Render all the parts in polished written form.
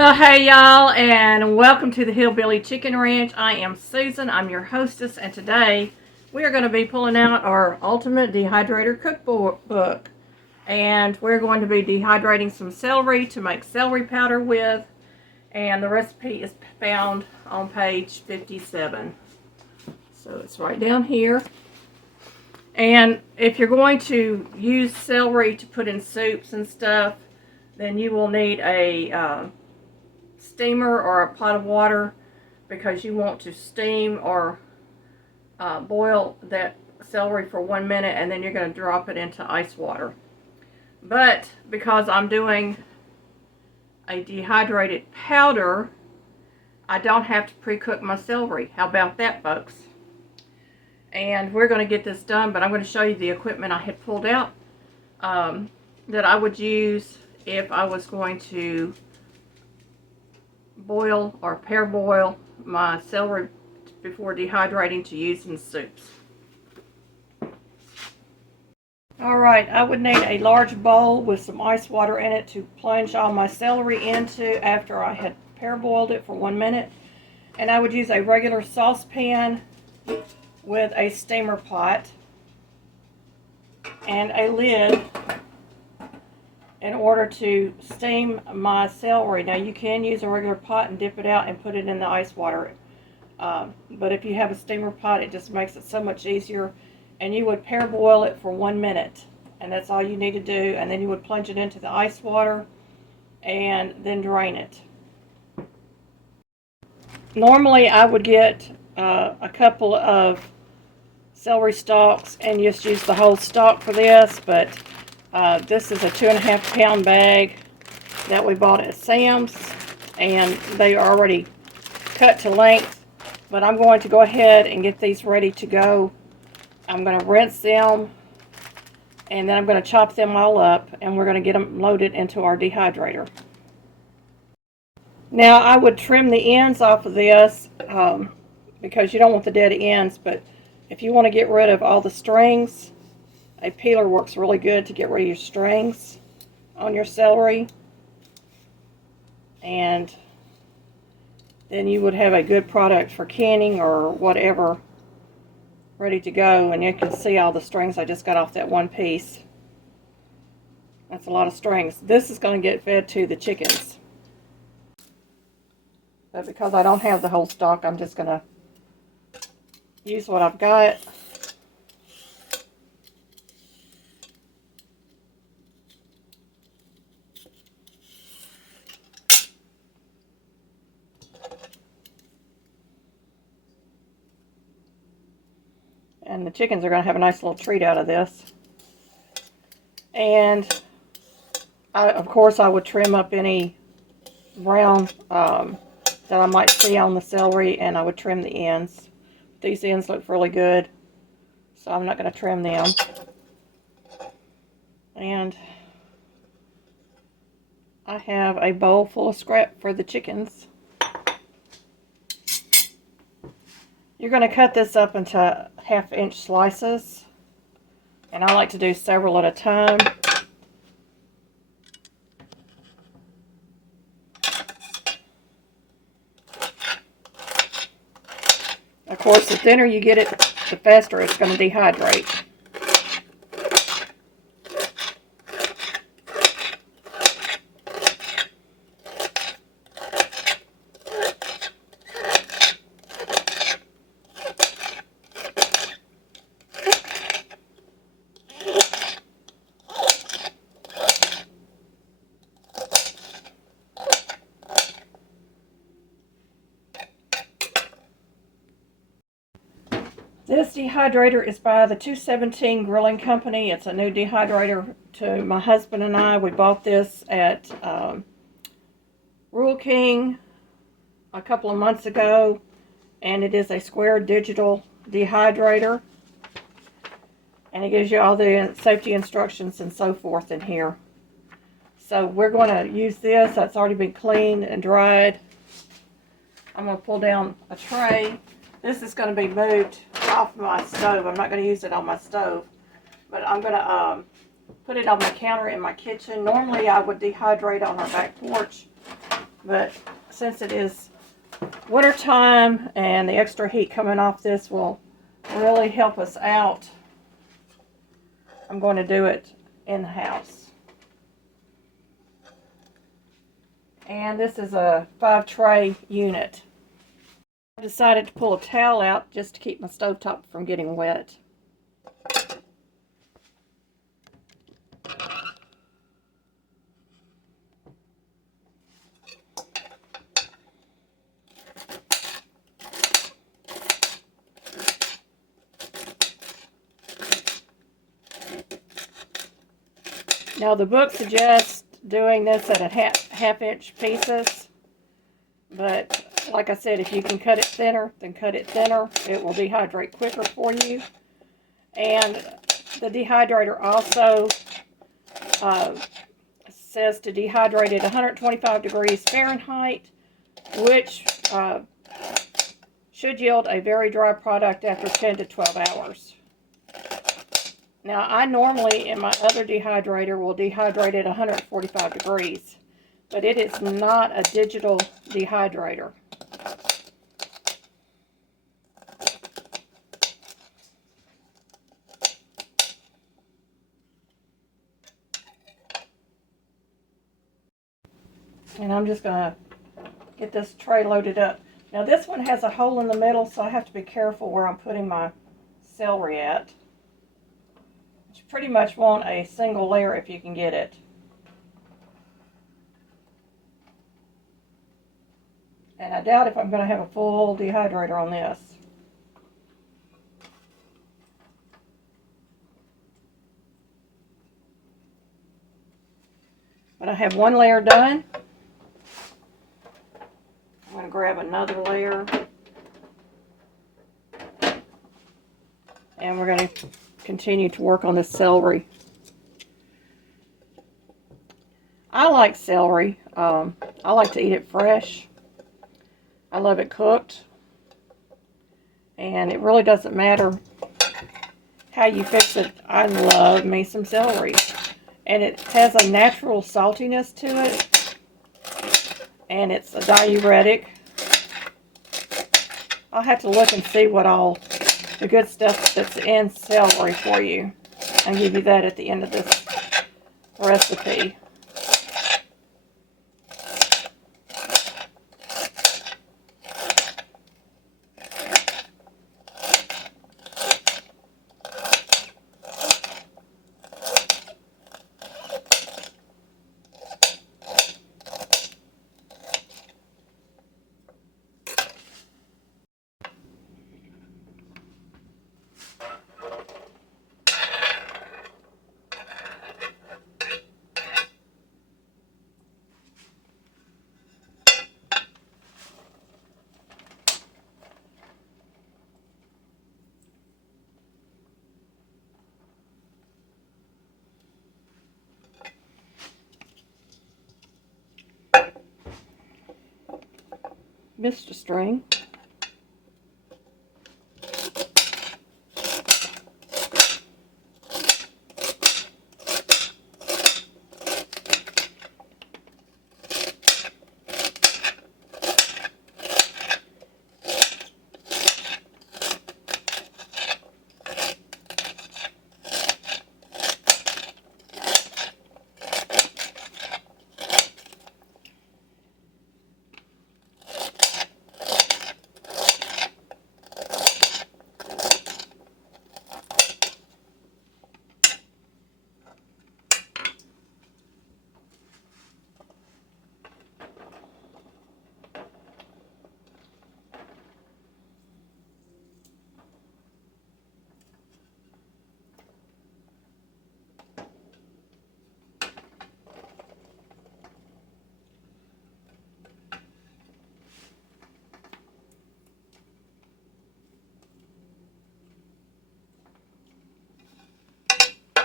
Well, hey y'all, and welcome to the Hillbilly Chicken Ranch. I am Susan, I'm your hostess, and today we are going to be pulling out our Ultimate Dehydrator Cookbook. And we're going to be dehydrating some celery to make celery powder with, and the recipe is found on page 57. So it's right down here. And if you're going to use celery to put in soups and stuff, then you will need a steamer or a pot of water, because you want to steam or boil that celery for 1 minute, and then you're going to drop it into ice water. But because I'm doing a dehydrated powder, I don't have to pre-cook my celery. How about that, folks? And we're going to get this done, but I'm going to show you the equipment I had pulled out that I would use if I was going to boil or parboil my celery before dehydrating to use in soups. Alright, I would need a large bowl with some ice water in it to plunge all my celery into after I had parboiled it for 1 minute. And I would use a regular saucepan with a steamer pot and a lid in order to steam my celery. Now you can use a regular pot and dip it out and put it in the ice water. But if you have a steamer pot, it just makes it so much easier. And you would parboil it for 1 minute. And that's all you need to do. And then you would plunge it into the ice water and then drain it. Normally I would get a couple of celery stalks and just use the whole stalk for this, but this is a 2.5 pound bag that we bought at Sam's, and they are already cut to length. But I'm going to go ahead and get these ready to go. I'm going to rinse them, and then I'm going to chop them all up, and we're going to get them loaded into our dehydrator. Now I would trim the ends off of this because you don't want the dead ends, but if you want to get rid of all the strings, a peeler works really good to get rid of your strings on your celery. And then you would have a good product for canning or whatever ready to go. And you can see all the strings I just got off that one piece. That's a lot of strings. This is going to get fed to the chickens. But because I don't have the whole stalk, I'm just going to use what I've got. And the chickens are going to have a nice little treat out of this. And of course I would trim up any brown that I might see on the celery, and I would trim the ends. These ends look really good, so I'm not going to trim them. And I have a bowl full of scrap for the chickens. You're going to cut this up into 1/2-inch slices, and I like to do several at a time. Of course, the thinner you get it, the faster it's going to dehydrate. This dehydrator is by the 217 Grilling Company. It's a new dehydrator to my husband and I. We bought this at Rural King a couple of months ago, and it is a square digital dehydrator, and it gives you all the safety instructions and so forth in here. So we're going to use this. That's already been cleaned and dried. I'm going to pull down a tray. This is going to be moved off my stove. I'm not going to use it on my stove, but I'm going to put it on my counter in my kitchen. Normally I would dehydrate on our back porch, But since it is winter time and the extra heat coming off this will really help us out, I'm going to do it in the house. And this is a 5-tray unit. I decided to pull a towel out just to keep my stovetop from getting wet. Now the book suggests doing this at a half-inch pieces, but like I said, if you can cut it thinner, then cut it thinner. It will dehydrate quicker for you. And the dehydrator also says to dehydrate at 125 degrees Fahrenheit, which should yield a very dry product after 10 to 12 hours. Now, I normally, in my other dehydrator, will dehydrate at 145 degrees, but it is not a digital dehydrator. And I'm just going to get this tray loaded up. Now, this one has a hole in the middle, so I have to be careful where I'm putting my celery at. You pretty much want a single layer if you can get it. And I doubt if I'm going to have a full dehydrator on this. But I have one layer done. I'm going to grab another layer. And we're going to continue to work on this celery. I like celery. I like to eat it fresh. I love it cooked. And it really doesn't matter how you fix it. I love me some celery. And it has a natural saltiness to it. And it's a diuretic. I'll have to look and see what all the good stuff that's in celery for you. I'll give you that at the end of this recipe. Missed a string.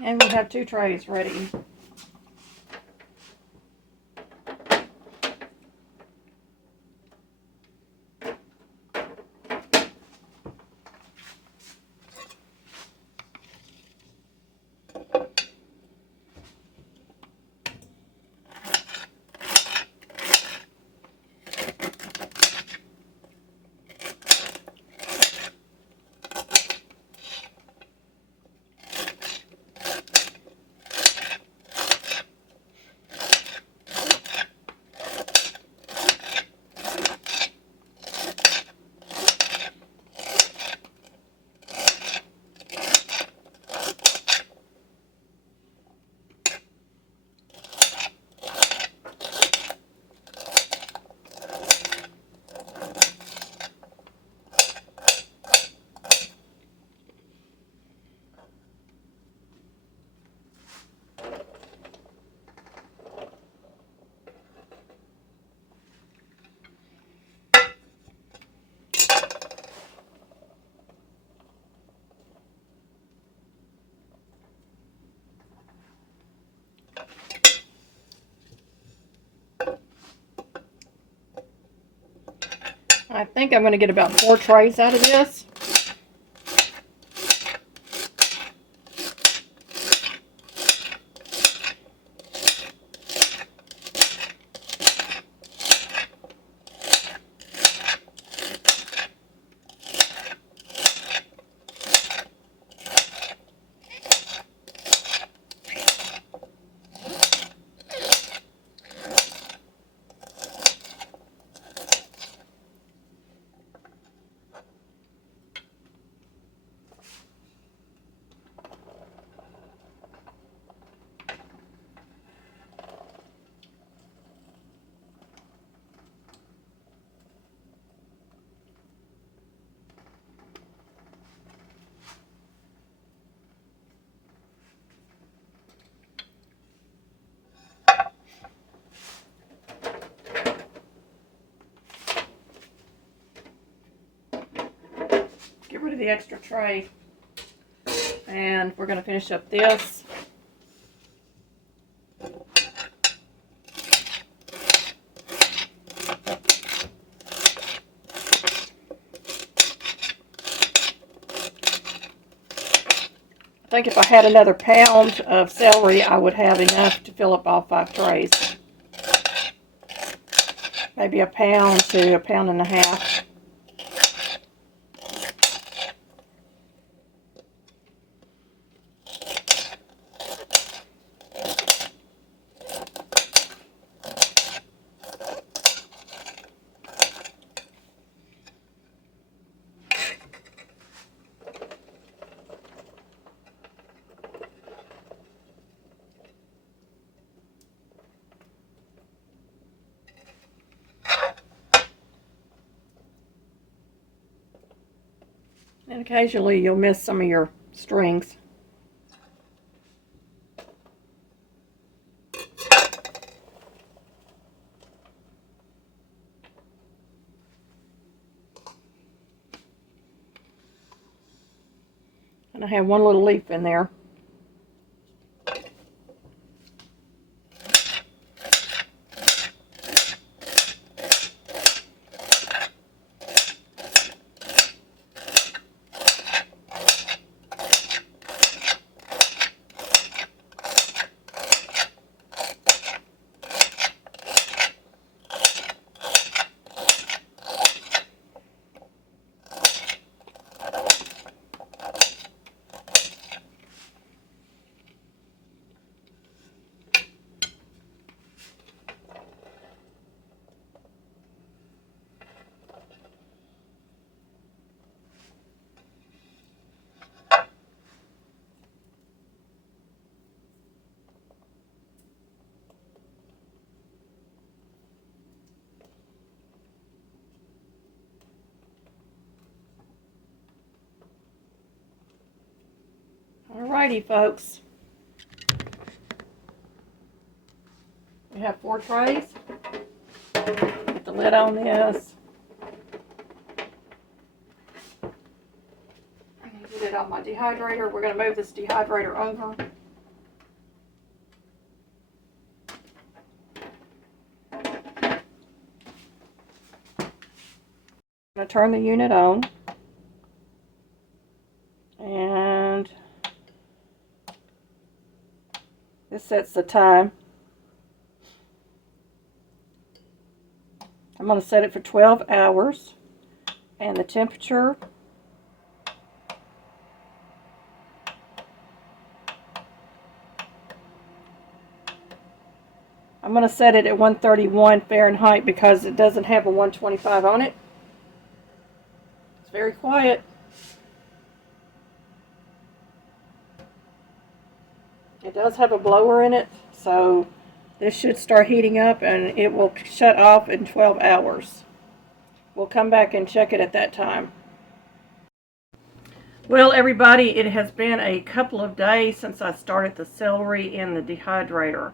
And we have 2 trays ready. I think I'm going to get about 4 trays out of this. Get rid of the extra tray. And we're going to finish up this. I think if I had another pound of celery, I would have enough to fill up all 5 trays. Maybe a pound to a pound and a half. And occasionally you'll miss some of your strings. And I have one little leaf in there. Alrighty, folks. We have 4 trays. Put the lid on this. I need to get it on my dehydrator. We're going to move this dehydrator over. I'm going to turn the unit on. And this sets the time. I'm going to set it for 12 hours. And the temperature, I'm going to set it at 131 Fahrenheit because it doesn't have a 125 on it. It's very quiet. It does have a blower in it, so this should start heating up and it will shut off in 12 hours. We'll come back and check it at that time. Well, everybody, it has been a couple of days since I started the celery in the dehydrator.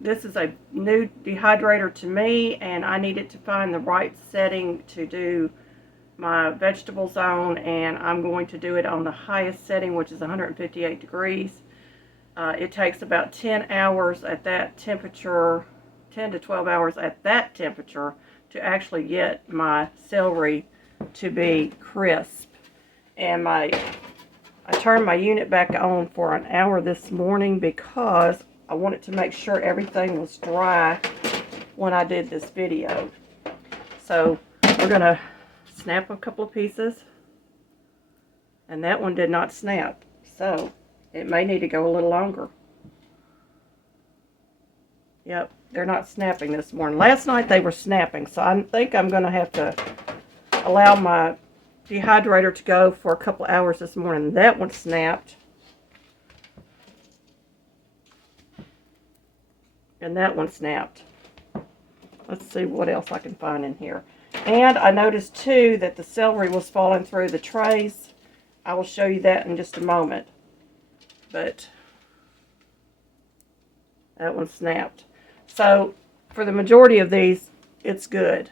This is a new dehydrator to me, and I needed to find the right setting to do my vegetables on, and I'm going to do it on the highest setting, which is 158 degrees. It takes about 10 hours at that temperature, 10 to 12 hours at that temperature to actually get my celery to be crisp. And I turned my unit back on for an hour this morning because I wanted to make sure everything was dry when I did this video. So we're going to snap a couple of pieces. And that one did not snap. So it may need to go a little longer. Yep, they're not snapping this morning. Last night they were snapping, so I think I'm going to have to allow my dehydrator to go for a couple hours this morning. That one snapped. And that one snapped. Let's see what else I can find in here. And I noticed too that the celery was falling through the trays. I will show you that in just a moment. But that one snapped. So for the majority of these, it's good.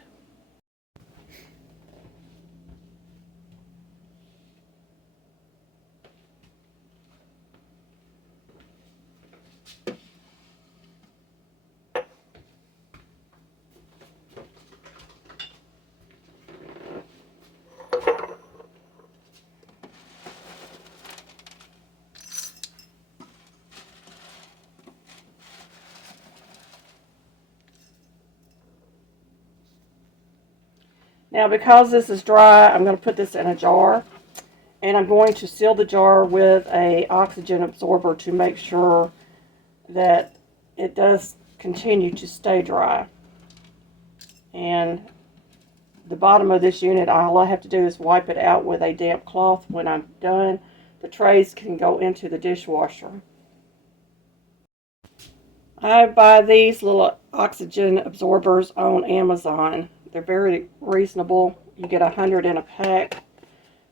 Now, because this is dry, I'm going to put this in a jar, and I'm going to seal the jar with an oxygen absorber to make sure that it does continue to stay dry. And the bottom of this unit, all I have to do is wipe it out with a damp cloth. When I'm done, the trays can go into the dishwasher. I buy these little oxygen absorbers on Amazon. They're very reasonable. You get 100 in a pack,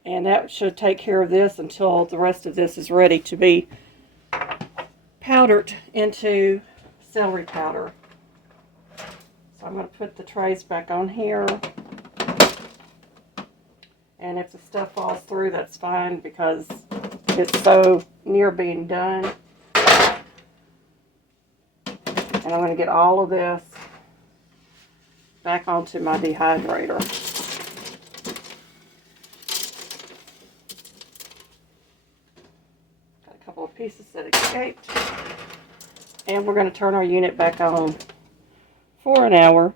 and that should take care of this until the rest of this is ready to be powdered into celery powder. So I'm going to put the trays back on here, and if the stuff falls through, that's fine because it's so near being done. And I'm going to get all of this back onto my dehydrator. Got a couple of pieces that escaped. And we're going to turn our unit back on for an hour.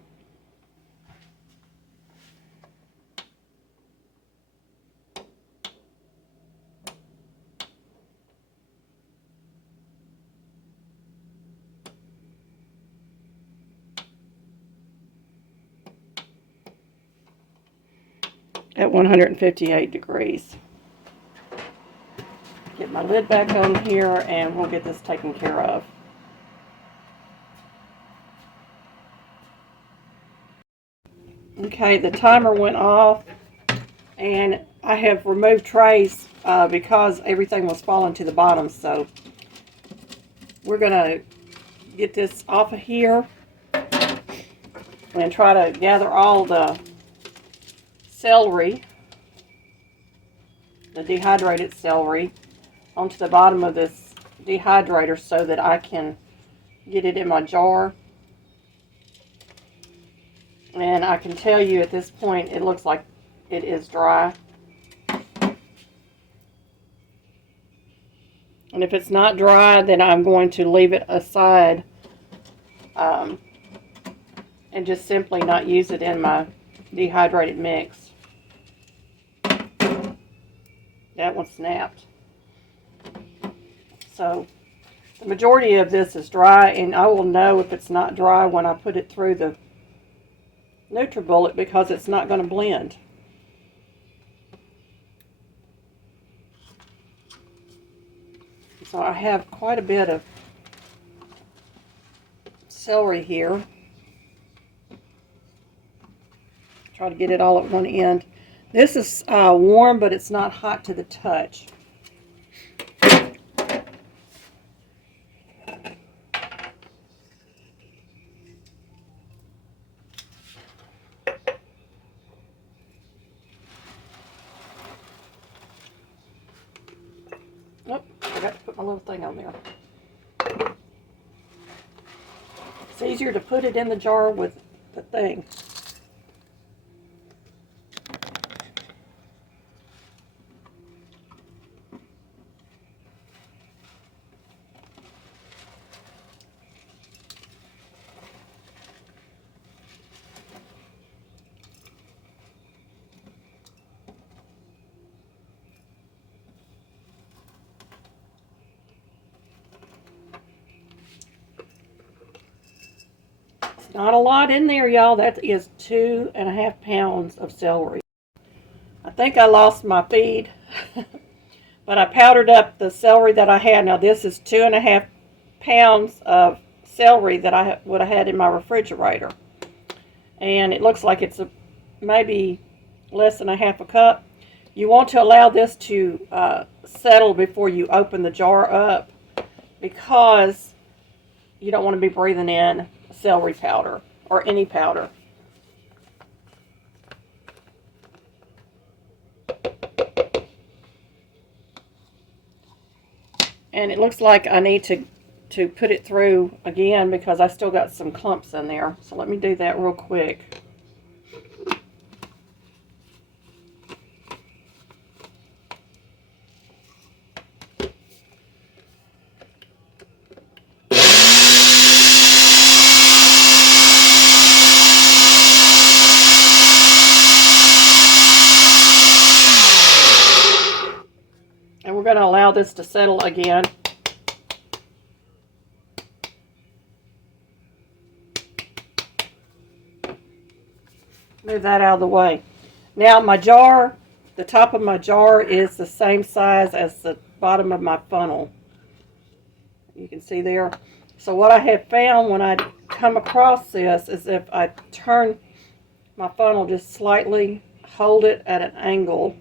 At 158 degrees. Get my lid back on here and we'll get this taken care of. Okay, the timer went off and I have removed trays because everything was falling to the bottom, so we're going to get this off of here and try to gather all the celery, the dehydrated celery, onto the bottom of this dehydrator so that I can get it in my jar. And I can tell you at this point it looks like it is dry. And if it's not dry, then I'm going to leave it aside and just simply not use it in my dehydrated mix. That one snapped. So the majority of this is dry, and I will know if it's not dry when I put it through the NutriBullet because it's not going to blend. So I have quite a bit of celery here. Try to get it all at one end. This is warm, but it's not hot to the touch. Oh, I forgot to put my little thing on there. It's easier to put it in the jar with the thing. Not a lot in there, y'all. That is 2.5 pounds of celery. I think I lost my feed, but I powdered up the celery that I had. Now this is 2.5 pounds of celery that I would have had in my refrigerator. And it looks like it's maybe less than a half a cup. You want to allow this to settle before you open the jar up, because you don't want to be breathing in celery powder or any powder. And it looks like I need to put it through again because I still got some clumps in there. So let me do that real quick. And we're going to allow this to settle again. Move that out of the way. Now my jar, the top of my jar is the same size as the bottom of my funnel. You can see there. So what I have found when I come across this is if I turn my funnel just slightly, hold it at an angle,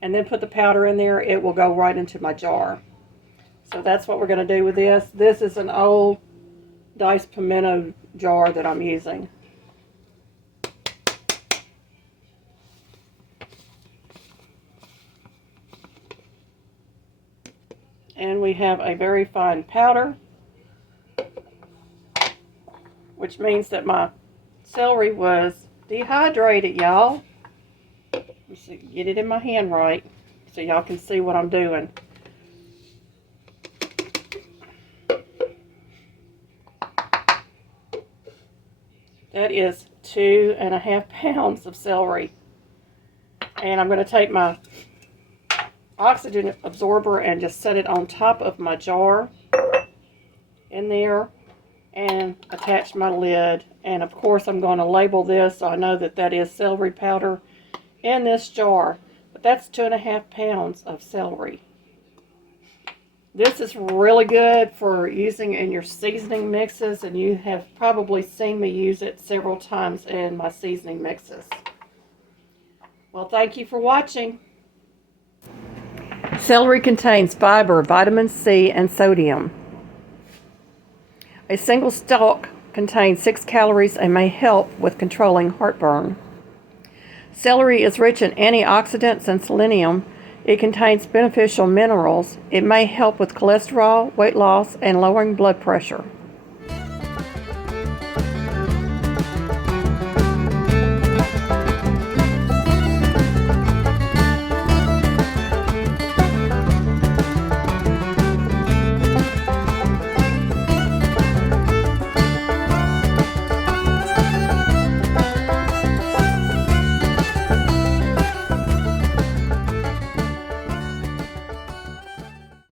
and then put the powder in there, it will go right into my jar. So that's what we're going to do with this. This is an old diced pimento jar that I'm using. And we have a very fine powder, which means that my celery was dehydrated, y'all. Let me see, get it in my hand right so y'all can see what I'm doing. That is 2.5 pounds of celery. And I'm going to take my oxygen absorber and just set it on top of my jar in there and attach my lid. And of course I'm going to label this so I know that that is celery powder in this jar. But that's 2.5 pounds of celery. This is really good for using in your seasoning mixes, and you have probably seen me use it several times in my seasoning mixes. Well, thank you for watching. Celery contains fiber, vitamin C, and sodium. A single stalk contains 6 calories and may help with controlling heartburn. Celery is rich in antioxidants and selenium. It contains beneficial minerals. It may help with cholesterol, weight loss, and lowering blood pressure.